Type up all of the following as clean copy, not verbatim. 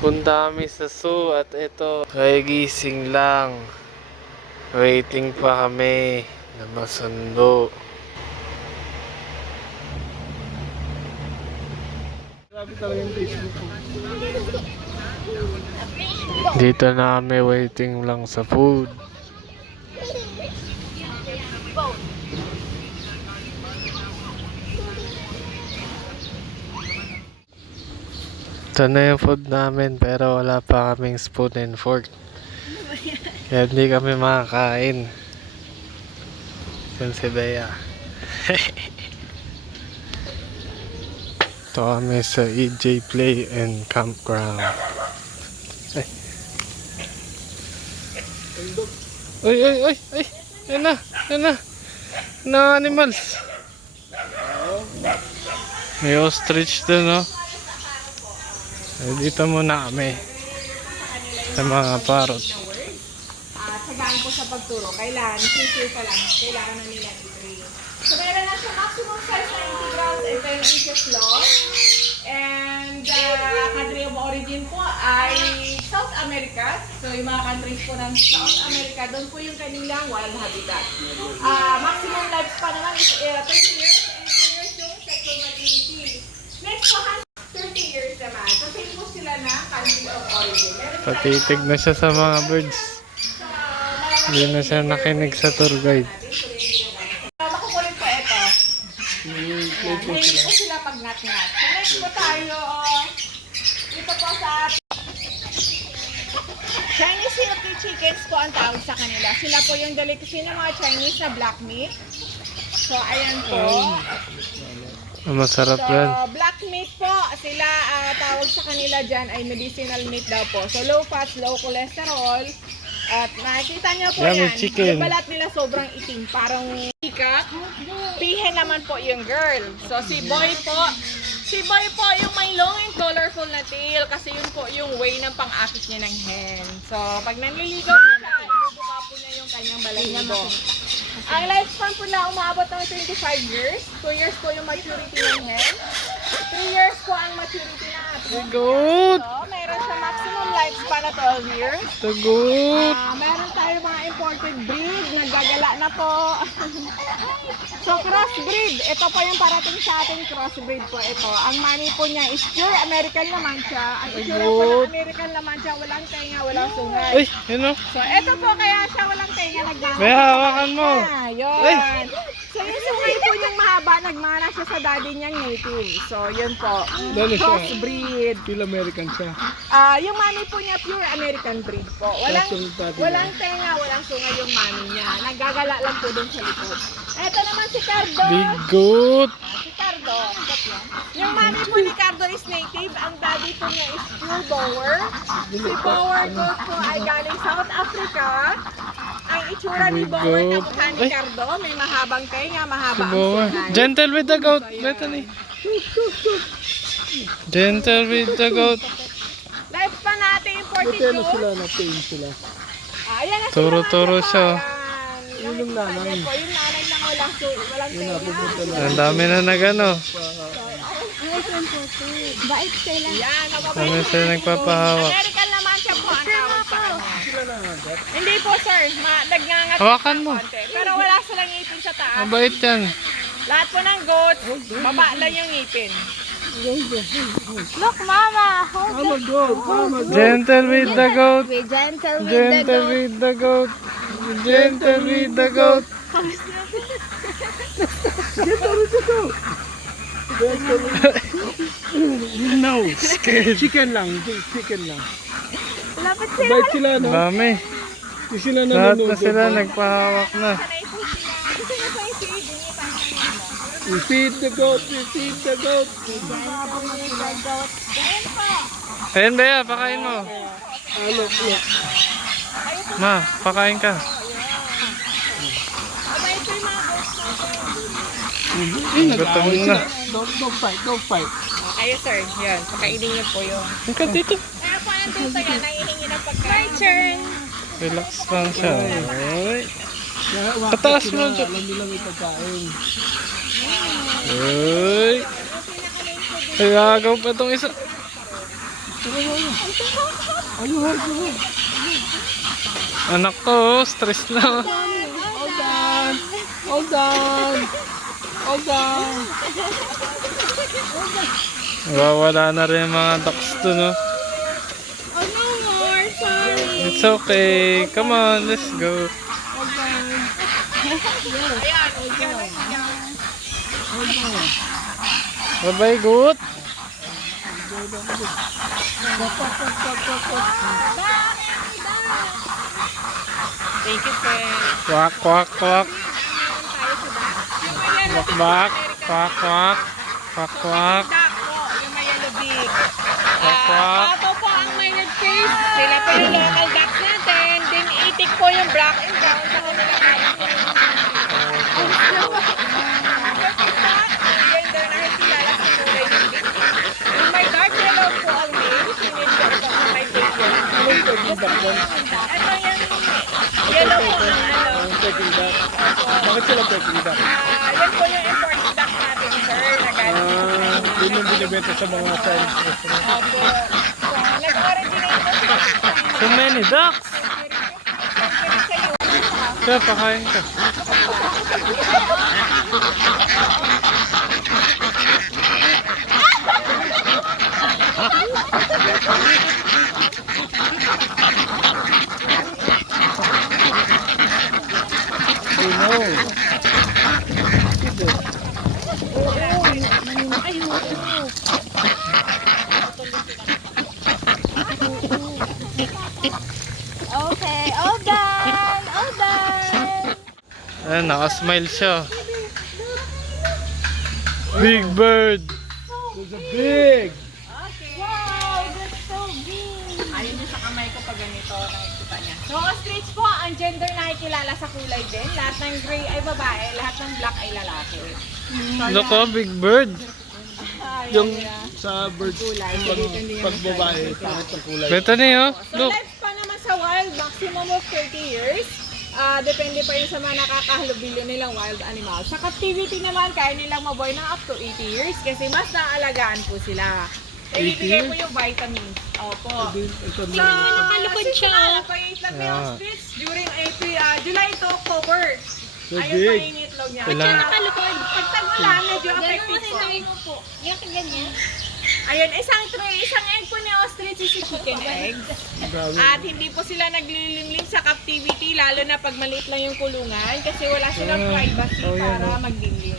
Punta kami sa zoo at ito, ay gising lang. Waiting pa kami na masundo. Dito na kami waiting lang sa food. Ito na yung food namin pero wala pa kaming spoon and fork. Kaya hindi kami makakain. Yan si Bea. Ito kami sa EJ Play and Campground. Ay. Uy, uy, uy, uy. Yan na, yan na. Na animals. May ostrich dun, no? Dito muna kami sa mga parrot. Sagaan po sa pagturo. Kailangan, sisir pa lang. Kailangan na nila i-train. So, meron na siya maximum size na integrals ay 10 inches long. And country of origin po ay South America. So, yung mga countries po ng South America, doon po yung kanilang wild habitat. Maximum lifespan naman is 30 years. And 2 years yung sexual maturity. Next po, 30 years naman. So, same po sila na country of origin. Patitig na siya sa mga birds. Hindi na siya nakinig sa tour guide. Makukulit po ito. Hindi po sila pag ngat-ngat. So next po tayo, dito po sa Chinese silky chickens po ang tawag sa kanila. Sila po yung delicacy ng mga Chinese na black meat. So ayan po. Masarap yan. So black meat po, sila tawag sa kanila dyan ay medicinal meat daw po. So low fat, low cholesterol. At nakikita nyo po yan, yung balat nila sobrang itim, parang ikat. Pihe naman po yung girl. So si boy po yung may long and colorful na tail kasi yun po yung way ng pang-akit niya ng hen. So pag nanliligaw siya, ibubuka po niya yung kanyang balahibo. Ang lifespan po nila umabot ng 25 years. 2 years po yung maturity ng hen. 3 years po ang maturity na ating Good! So, meron siya maximum lifespan na 12 years. Good! Meron tayo mga imported breed. Naggagala na po. So, crossbreed. Ito po yung parating sa ating crossbreed po ito. Ang money po niya is pure American naman siya. Ang itsura po ng American naman siya. Walang tenga, walang sungay. Uy, yun o. So, ito po kaya siya walang tenga. May hawakan mo. Yun. So, yung sungay po niyang mahaba, nagmana siya sa daddy niyang native. So, yun po. Crossbreed. Feel American siya. Yung mami po niya, pure American breed po. Walang tenga, walang sungay yung mami niya. Naggagala lang po dun sa likod. Ito naman si Cardo. Big goat. Si Cardo. Yung mami po ni Cardo is native. Ang daddy po niya is pure Boer. Si Boer goat po ay galing South Africa. Ang itsura ni Boer na mukha ni Cardo, may mahabang tenga, mahaba ang sungay. Gentle with the goat. Bethany. Gentle with the goat. Life pa natin imported Ano goat. sila na pain sila? Ayan na sila. Turo-turo siya. Yung nanay. Yung nanay lang walang tenga. Ang dami na nagano. Bait sila. Yan, Dami sila nagpapahawak. American naman siya po ang tawag sa kanya. Hindi po sir, nagngangat Hawakan mo. konti. Pero wala silang ngipin sa taas. Mabait yan. Lahat po ng goats, baba lang yung ngipin. Look, Mama. Mama goat, mama goat. Gentle with the goat. Be gentle with the Gentle goat. with the goat. Gentle with the goat. No, chicken lang, chicken lang. Lapit sila. Bait sila, no? Dami. Di sila Lahat nanonood. na sila nagpahawak na. Sanay po sila. Gusto niyo po yung seed, hindi pa We feed the goat, we feed the goat. Ayan Bea, pakain mo. Look, look. Ma, pakain ka. Abay ito yung mga goats natin. Gutom na. Don't fight, don't fight. Kayo sir, yan. Pakainin niyo po yung... Ika dito. Kaya po nandun sa yan, nangihingi ng pagkain. My turn! Relax lang siya. Ay. Kaya Pataas mo sila, dyan. alam nila may pagkain. Ay. Ay, agaw pa itong isa. Anak ko, stress na. Hold on. Wala na rin yung mga ducks doon, no? Oh, no more. Sorry. It's okay. Come on, let's go. Bye-bye, good. Thank you, friend. Quack, quack, quack. Yung may yellow Quack, beak, quack, quack. Quack, quack. duck po, yung may yellow beak. Quack, quack. Ako po ang may nag-face. Sila po yung local ducks natin. Then itik po yung black and brown sa kanila. Yan daw nakikilala sa kulay ng beak. Yung may dark yellow po ang male. Sinigyan po ang may pink one. Ito yung yellow po ang ano. Peking duck. Bakit sila peking duck? Yan po yung important duck natin, sir. Nagaling Yun yung binibenta sa mga Chinese restaurant. Opo. So, nag-originate po sila sa China. So many ducks. Kaya pakain ka. Okay, all done. All done. Ayan, nakasmile siya. Big bird. There's a big! Wow, that's so big. Ayun yung sa kamay ko pag ganito, nakikita niya. So, ostrich po, ang gender nakikilala sa kulay din. Lahat ng gray ay babae, lahat ng black ay lalaki. Look, oh, big bird. Yung sa bird, pag babae, pangit ang kulay. Beto niyo, So, look. lifespan naman sa wild, maximum of 30 years. Depende pa yun sa mga nakakahalubilo nilang wild animals. Sa captivity naman, kaya nilang mabuhay ng up to 80 years kasi mas naalagaan po sila. Ibibigay po yung vitamins. Opo. Ito So, na. Nakalikod siya. Napayit lang yung Yeah. ostrich during July to October. So Ayun big. pa yung itlog niya. Ilan? Nakalikod. Pag tag-ulan, medyo affected po. mo po. Yung ganyan. Ayun, isang egg po ni ostrich is chicken egg. Grabe. At hindi po sila naglilimlim sa captivity, lalo na pag maliit lang yung kulungan kasi wala silang privacy para maglimlim.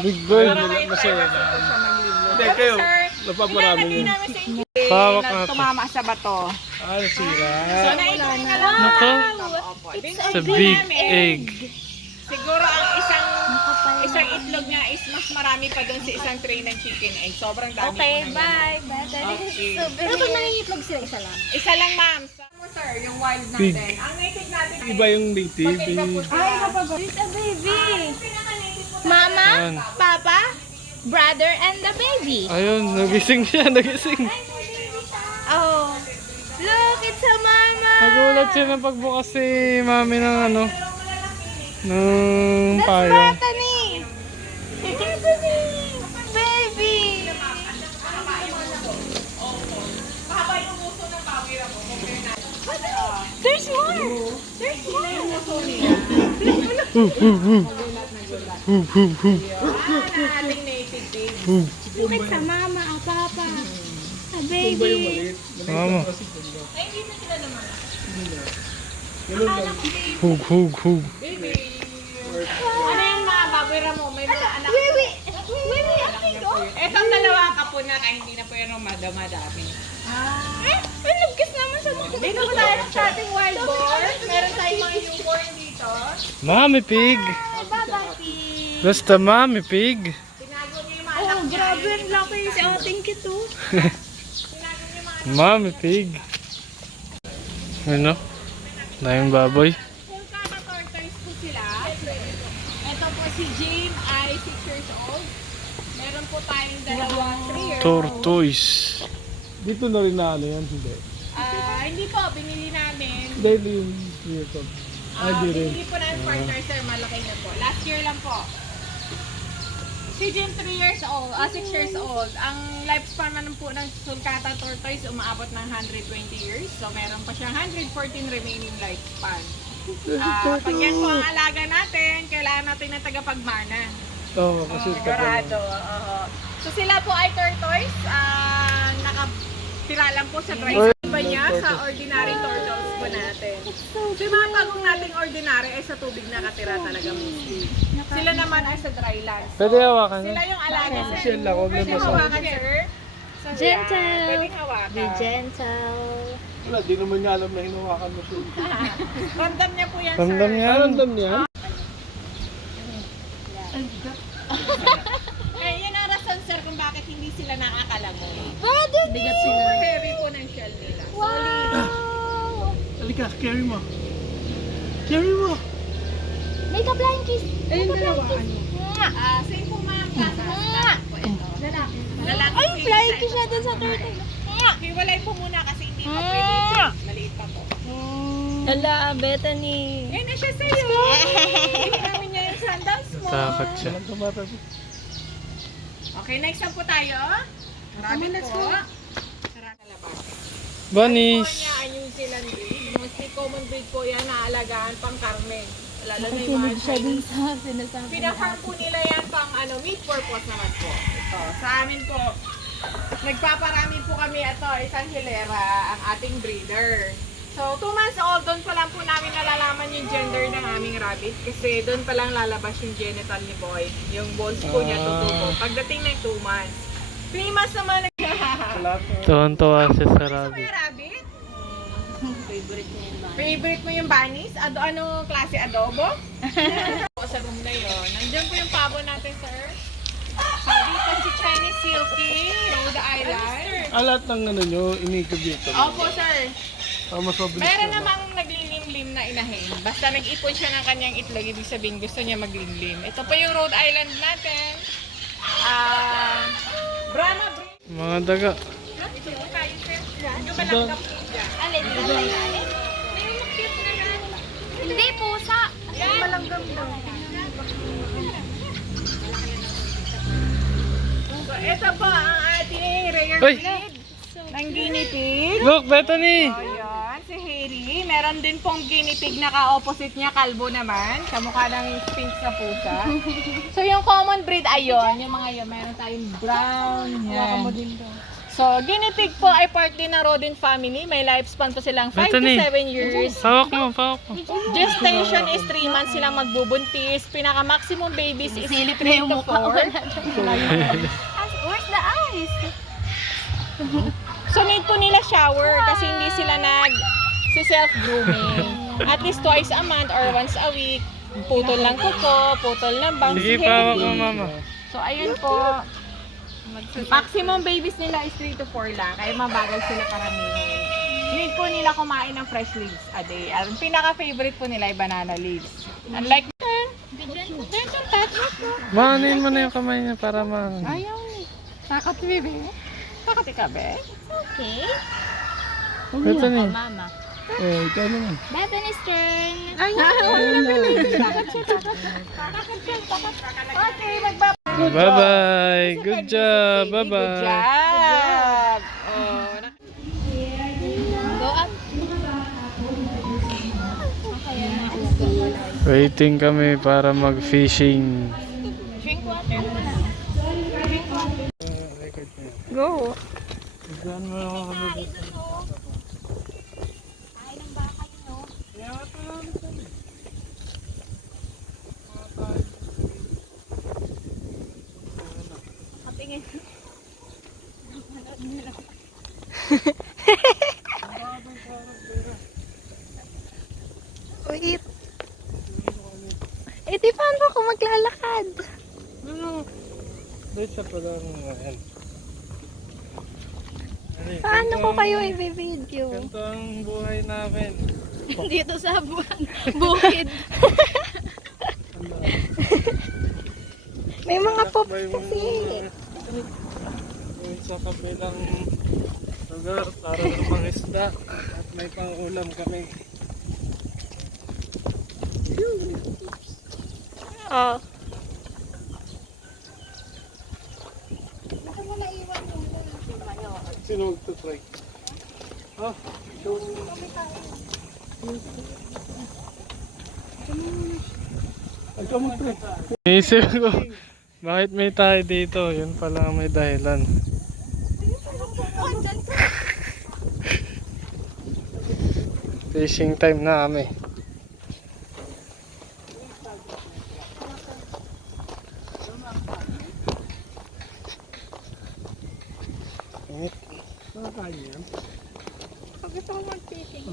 Big bird. Para may Masaya privacy na. po siya maglimlim. Hindi, Pero kayo, sir, napaparami ilalagay yun. namin sa inyo. Pawak Na natin. tumama sa bato. Sira. So, naitry na lang. Nako. Opo. It's a big egg. Siguro ang isang itlog niya is mas marami pa doon sa isang tray ng chicken egg. Sobrang dami. Okay, po ng bye. Bye. Okay. So, pero pag nangingitlog sila, isa lang. Isa lang, ma'am. Mo, sir, yung wild Big. natin. Ang native natin ay Iba yung native. magkaiba po sila. It's a baby. Pinaka-native po Mama, Ayan. Papa, brother, and the baby. Ayun, nagising siya, nagising. Oh, look, it's a mama. Nagulat siya na pagbukas si mami ng ano, ng That's payong. Bethany. Bethany, baby. Mahaba yung uso ng pawira mo. Compare natin. There's more. There's more. Yung uso niya. Ating native baby. Look, it's a mama, a papa, a baby. Mama. Ay, hindi na sila naman. Hug, hug, hug. Baby. Ano yung mga babira mo? May mga anak. Wait, I think, oh. Etong dalawa kapuna ay hindi na po yung madami. Ay, nagkiss naman sa mukha. Dito po tayo sa ating wild boar. Meron tayong mga newborn dito. Mommy pig. Babati. Basta mommy pig. Tinago niyo yung mga Oh, anak. grabe ang laki si ating kito. Tinago niyo yung mga Mommy pig. Ano? Dahil baboy. Sulcata tortoise po sila. Ito po si Jane ay 6 years old. Meron po tayong dalawa 3 years old. Tortoise. Dito na rin na ano yan, hindi. Hindi po, binili namin. Dahil yung dito. Ay, di rin. Binili po namin partner sir, malaki na po. Last year lang po. Si Jim 3 years old, 6 years old. Ang lifespan naman po ng sulcata tortoise umaabot ng 120 years. So meron pa siyang 114 remaining lifespan. Pag yan po ang alaga natin, kailangan natin ng tagapagmana. Oo, kasi Sigurado. So sila po ay tortoise. Nakatira lang po sa dry iba niya sa ordinary turtles po natin. So yung mga pagong nating ordinary ay sa tubig nakatira talaga mostly. Sila naman ay sa dry land. So, Pwede hawakan sila yung alaga sir. Shell lang, huwag na Pwede basa. hawakan sir. So, Gentle. yan. Pwedeng hawakan. Be gentle. Wala, di naman niya alam na hinawakan mo siya. Ramdam niya po yan sir. Ramdam niya. Alam niya? Eh, yun ang rason sir kung bakit hindi sila nakakalagoy. Bigat sila. Super heavy po ng shell nila. Solid. Halika, carry mo. Carry mo. Make a flying kiss. Ayun dalawa. Same po ma'am. Lalaki po ito. Lalaki. Ay, flying kiss siya dun sa turtle. Hiwalay po muna kasi hindi pa pwede. Maliit pa po. Hala, Bethany. Ayun na siya sa'yo. Hindi namin niya yung sandals mo. Takot siya. Walang tumatas. Okay, next time po tayo. Rabbit po. Tara sa labas. Bunnies. California ay New Zealand breed. Mostly common breed po yan na alagaan pang karne. Lalo na yung mga Chinese. sa sinasabi. Pinafarm po nila yan pang meat purpose naman po. Ito, sa amin po, nagpaparami po kami ito, isang hilera, ang ating breeder. So, 2 months old, doon pa lang po namin nalalaman yung gender ng aming rabbit kasi doon pa lang lalabas yung genital ni boy. Yung balls po niya tutubo. Pagdating ng 2 months. 3 months naman Lahat. Tuwan-tuwa siya sa Gusto mo rabbit. yung rabbit? Favorite niya yung bahay. Favorite mo yung bunnies? Ano klase adobo? Sa room na yun. Nandiyan po yung pabo natin, sir. So, dito si Chinese Silky, Rhode Island. Lahat ng ano nyo, inikab dito. Opo, sir. Mas mabilis Meron na. namang naglilimlim na inahin. Basta nag-ipon siya ng kanyang itlog, ibig sabihin gusto niya maglimlim. Ito pa yung Rhode Island natin. Brahma breed. Mga daga. Ito po tayo, sir. Yung malagkap po dyan. Alin, alin. Hindi, pusa. Malanggam daw. So, ito po ang ating rare Uy! breed ng guinea pig. Look, Bethany! So, yun, si Harry. Meron din pong guinea pig na ka-opposite niya, kalbo naman. Kamukha ng sphinx na pusa. So, yung common breed ay yun. Yung mga yun, meron tayong brown. Yan. So, guinea pig po ay part din ng rodent family. May lifespan po silang 5 to Bethany. 7 years. Pawak mo, pawak mo. Gestation is 3 months silang magbubuntis. Pinaka-maximum babies is 3 Silip na yung to mukha. 4. Where's the eyes? So need po nila shower kasi hindi sila self-grooming. At least twice a month or once a week. Putol ng kuko, putol ng bangs. Sige, pawak mo, mama. So ayun po. Maximum babies nila is 3 to 4 lang. Kaya mabagal sila karamihan. Need po nila kumain ng fresh leaves a day. Ang pinaka-favorite po nila ay banana leaves. Unlike gentle touch. Maanin mo na yung kamay niya para maano. Ayaw ni. Takot bebe. Takot ka be. Okay. Bethany. Mama. Oh, ikaw naman. Bethany's turn. Okay, magbaba. Bye-bye. Good job. Good Bye-bye. job. Oh, Go up. Waiting kami para mag-fishing. Drink water muna. go. Saan mo ako kami dito? Kain ng baka nyo. Katingin. Wait. Eh, di paano ako maglalakad? Ano? Dito sa pala ng yan. Paano ko kayo i-video? Ganito ang buhay namin. Dito sa bukid. May mga pop May kasi. Yung sa kabilang lugar para ng pangisda at may pang-ulam kami. Oh. Sino magta-try? Ha? Ikaw mag-try. Iisip ko, bakit may tayo dito? Yun pala ang may dahilan. Fishing time na kami. Init. Nakakain yan. Gusto ko mag-fishing.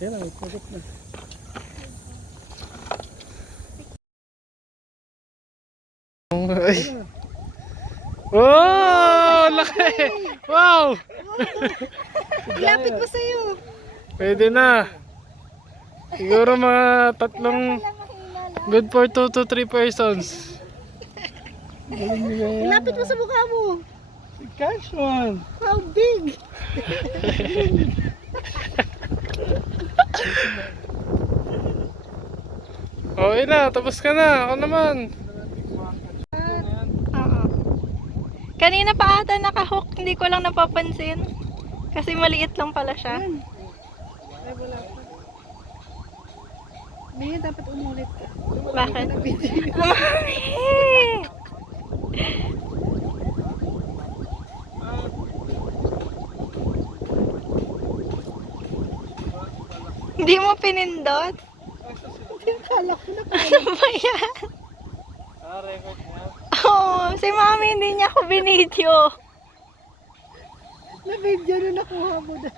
Yan ang ipagod na. Ay. Oh, laki! Wow! Lapit mo sa'yo. Pwede na. Siguro mga tatlong good for 2 to 3 persons. Lapit mo sa mukha mo. Catch one! How big? Okay na, tapos ka na. Ako naman. Oo. Kanina pa ata nakahook, hindi ko lang napapansin. Kasi maliit lang pala siya. Ay, wala pa. Mia, dapat umulit ka. Bakit? Hindi mo pinindot? Kala ko na Ano ba yan? Oo, si mami hindi niya ako binidyo. na-video na nakuha mo na.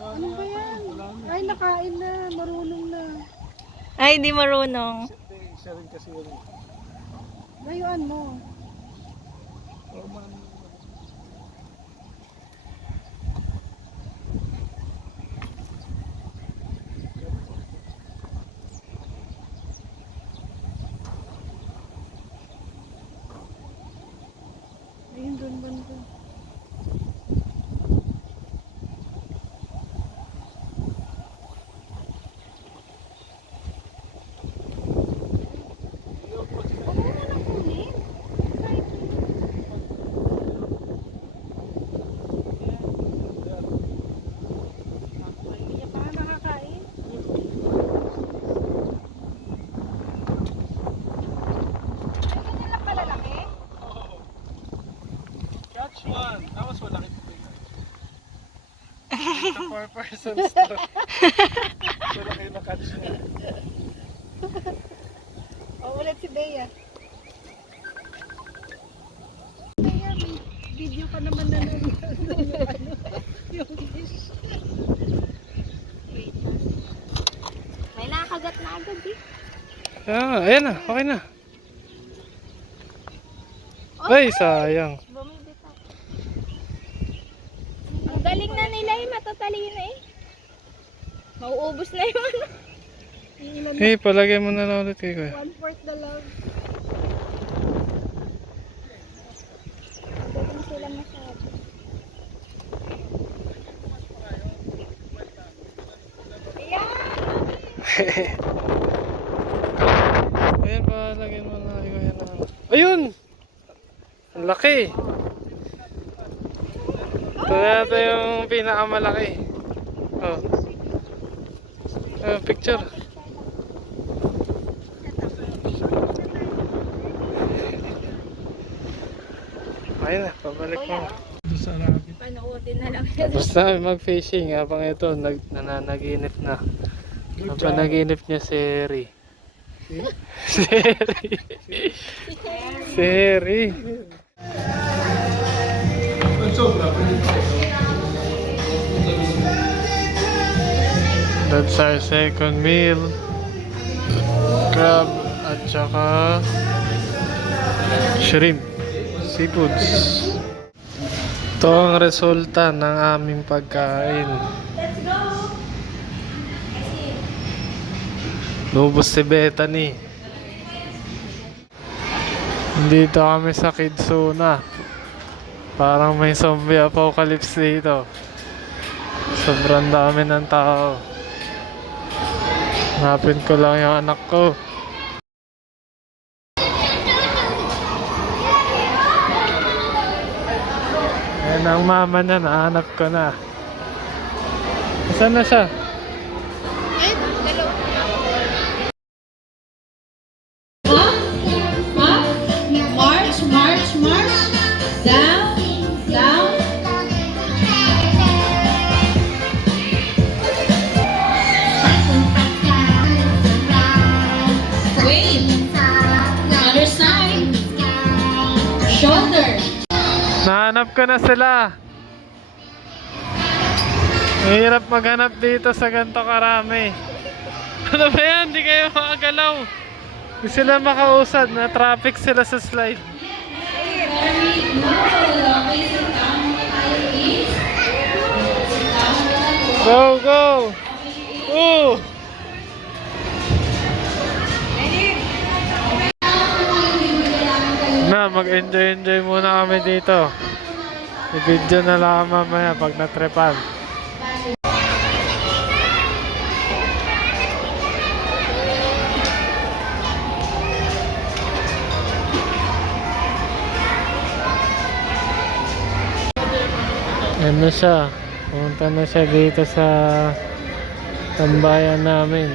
Ano ba yan? Ay, nakain na. Marunong na. Ay, hindi marunong. Isa rin kasi yun. Layuan mo. Ayun, doon banda. Catch one! Tapos malaki po yun. 4 persons to. Malaki na catch niya. O, ulit si Bea. Bea, may video ka naman na yung fish. May nakagat na agad eh. Ah, ayan na, okay na. Ay, sayang. Bumibitaw. Ang galing na nila eh, matatalino eh. Mauubos na yun. Eh, palagay mo na lang ulit kay Kuya. 1/4 na lang. Galing sila masyado. Ayan, palagay mo na kay Kuya na. Ayun! Ang laki! Ito na ito yung pinakamalaki. Oh. Picture. Ayun na, pabalik mo. Doon sa rabbit. Panoodin na lang. Tapos na mag-fishing habang ito nananaginip na. Ang panaginip niya si Eri. Si Eri. Si Eri. Ang sobra. That's our second meal. Crab at saka shrimp. Seafoods. Ito ang resulta ng aming pagkain. Lubos si Bethany. Dito kami sa Kidzuna. Parang may zombie apocalypse dito. Sobrang dami ng tao. Hanapin ko lang yung anak ko. Yan ang mama na, nahanap ko na. Saan na siya? Up, up, march, march, march, down, down. Wait, other side, shoulder. Nahanap ko na sila. Mahirap maghanap dito sa ganito karami. Ano ba yan? Di kayo makagalaw. Di sila makausad. Na-traffic sila sa slide. Go, go! Ooh! Na, mag-enjoy muna kami dito. I-video na lang mamaya pag natrepan. Ano siya? Pumunta na siya dito sa tambayan namin.